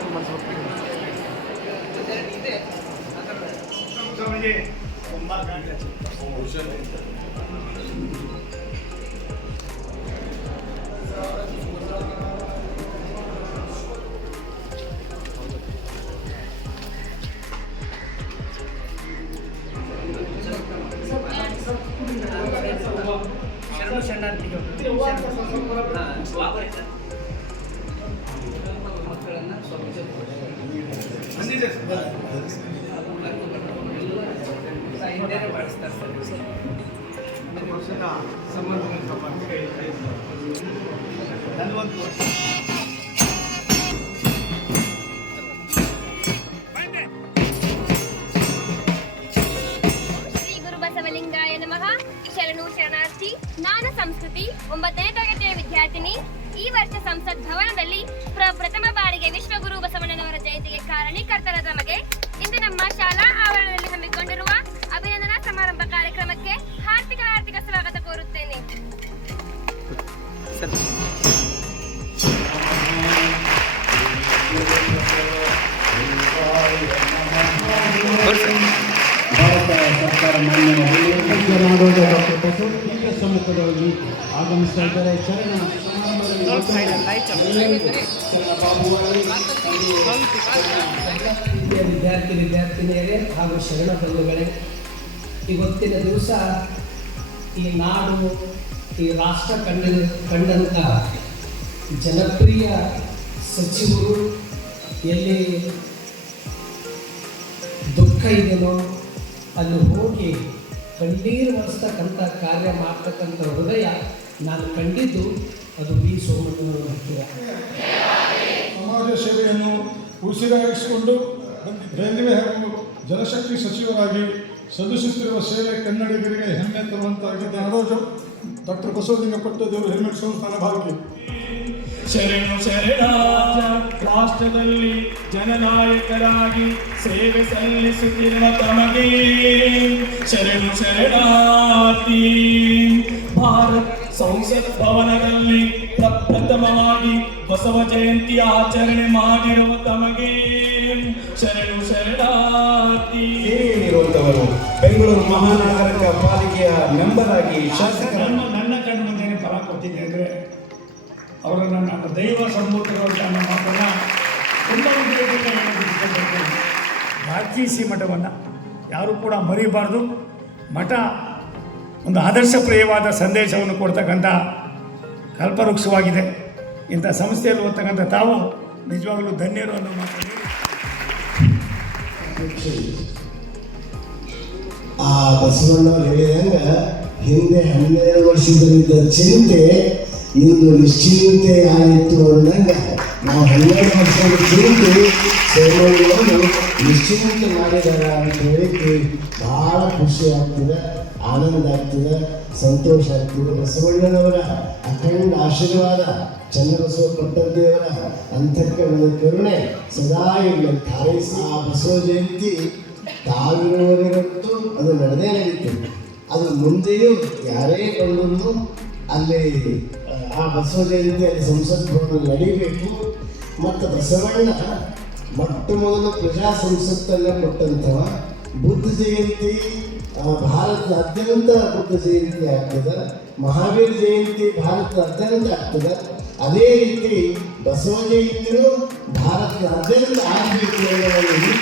한번 더. ಶ್ರೀ ಗುರು ಬಸವಲಿಂಗಾಯ ನಮಃ. ಶರಣು ಶರಣಾರ್ಥಿ ನಾನು ಸಂಸ್ಕೃತಿ, ಒಂಬತ್ತನೇ ತರಗತಿಯ ವಿದ್ಯಾರ್ಥಿನಿ, ಈ ವರ್ಷ ಸಂಸತ್ ಭವನದಲ್ಲಿ ಪ್ರಪ್ರಥಮ ಭಾರತ ಸರ್ಕಾರ ಮಾನ್ಯ ಮಾಡುವುದು ಡಾಕ್ಟರ್ ಬಸವಲಿಂಗ ಸಮ್ಮುಖದಲ್ಲಿ ಆಗಮಿಸ್ತಾ ಇದ್ದಾರೆ ಚರಣ ವಿದ್ಯಾರ್ಥಿ ವಿದ್ಯಾರ್ಥಿನಿಯರೇ ಹಾಗೂ ಶರಣ ಬಂಧುಗಳೇ ಇವತ್ತಿನ ದಿವಸ ಈ ನಾಡು, ಈ ರಾಷ್ಟ್ರ ಕಂಡ ಕಂಡಂತಹ ಜನಪ್ರಿಯ ಸಚಿವರು ಎಲ್ಲಿ ದುಃಖ ಇದೆಯೋ ಅಲ್ಲಿ ಹೋಗಿ ಕಣ್ಣೀರು ಒರೆಸ್ತಕ್ಕಂಥ ಕಾರ್ಯ ಮಾಡ್ತಕ್ಕಂಥ ಹೃದಯ ನಾನು ಕಂಡಿದ್ದು ಅದು ಬಿ ಸೋಮಣ್ಣನವರ ಹತ್ತಿರ. ಸಮಾಜ ಸೇವೆಯನ್ನು ಉಸಿರಾಗಿಸಿಕೊಂಡು ರೈಲ್ವೆ ಹಾಗೂ ಜಲಶಕ್ತಿ ಸಚಿವರಾಗಿ ಸಲ್ಲಿಸುತ್ತಿರುವ ಸೇವೆ ಕನ್ನಡಿಗರಿಗೆ ಹೆಮ್ಮೆ ತರುವಂತಾಗಿದೆ. ನಾಡೋಜ ಡಾಕ್ಟರ್ ಬಸವಲಿಂಗ ಪಟ್ಟದೇವರು ಹೆಲ್ಮೆಟ್ ಸಂಸ್ಥಾನ ಭಾಗಿ ಶರಣು ಶರಣಾಜ ರಾಷ್ಟ್ರದಲ್ಲಿ ಜನನಾಯಕರಾಗಿ ಸೇವೆ ಸಲ್ಲಿಸುತ್ತಿರುವ ತಮಗೆ ಶರಣು ಶರಣಾರ್ಥಿ. ಭಾರತ್ ಸಂಸತ್ ಭವನದಲ್ಲಿ ಪ್ರಪ್ರಥಮವಾಗಿ ಬಸವ ಜಯಂತಿ ಆಚರಣೆ ಮಾಡಿರುವ ತಮಗೆ ಶರಣು ಶರಣಾರ್ಥಿ. ಇರುವಂತವರು ಬೆಂಗಳೂರು ಮಹಾನಗರ ಪಾಲಿಕೆಯ ಮೆಂಬರ್ ಆಗಿ ಶಾಸಕರ ನನ್ನ ನನ್ನ ಕಣ್ಣು ಮುಂದೆ ಫಲ ಅಂದ್ರೆ ಅವರನ್ನು ನಮ್ಮ ದೈವ ಸಂಬೂತರುವಂಥ ಅಂತ ಮಾತನ್ನು ರಾಜೀಸಿ ಮಠವನ್ನು ಯಾರೂ ಕೂಡ ಮರಿಬಾರ್ದು. ಮಠ ಒಂದು ಆದರ್ಶಪ್ರಿಯವಾದ ಸಂದೇಶವನ್ನು ಕೊಡ್ತಕ್ಕಂಥ ಕಲ್ಪವೃಕ್ಷವಾಗಿದೆ. ಇಂಥ ಸಂಸ್ಥೆಯಲ್ಲಿ ಓದ್ತಕ್ಕಂಥ ತಾವು ನಿಜವಾಗಲೂ ಧನ್ಯರು ಅನ್ನೋ ಆ ಬಸವಣ್ಣ ಹೇಳಿದಂಗೆ ಹಿಂದೆ ಹನ್ನೆರಡು ವರ್ಷದಲ್ಲಿದ್ದ ಚಿಂತೆ, ಇಂದು ನಿಶ್ಚಿಂತೆ ಆಯಿತು ಅಂದಂಗ ನಾವು ಹನ್ನೆರಡು ಕುರಿತು ಚಿಂತೆ ನಿಶ್ಚಿಂತ ಮಾಡಿದಾರ ಅಂತ ಹೇಳಿಕ್ಕೆ ಬಹಳ ಖುಷಿ ಆಗ್ತದೆ ಆನಂದ ಆಗ್ತದೆ ಸಂತೋಷ ಆಗ್ತದೆ ಬಸವಣ್ಣನವರ ಅಖಂಡ ಆಶೀರ್ವಾದ ಚನ್ನಬಸವ ಪಟ್ಟದೇವರ ಅಂತಃಕರಣದ ಕರುಣೆ ಸದಾ ಇರಲಿ ಹಾರೈಸಿ ಆ ಬಸವ ಜಯಂತಿ ತಾವಿರುವವರೆಗಂತೂ ಅದು ನಡೆದೇ ನಡೀತದೆ ಅದು ಮುಂದೆಯೂ ಯಾರೇ ಬಂದರೂ ಅಲ್ಲಿ ಆ ಬಸವ ಜಯಂತಿ ಅಲ್ಲಿ ಸಂಸತ್ ಭವನ ನಡೀಬೇಕು. ಮತ್ತು ಬಸವಣ್ಣ ಮೊಟ್ಟ ಮೊದಲು ಪ್ರಜಾ ಸಂಸತ್ತನ್ನು ಕೊಟ್ಟಂಥವ ಬುದ್ಧ ಜಯಂತಿ ಭಾರತದ ಭಾರತದಾದ್ಯಂತ ಬುದ್ಧ ಜಯಂತಿ ಆಗ್ತದೆ, ಮಹಾವೀರ ಜಯಂತಿ ಭಾರತದಾದ್ಯಂತ ಆಗ್ತದೆ. ಅದೇ ರೀತಿ ಬಸವ ಜಯಂತಿನೂ ಭಾರತದಾದ್ಯಂತ ಆಗಬೇಕು ಅನ್ನೋ ಒಂದು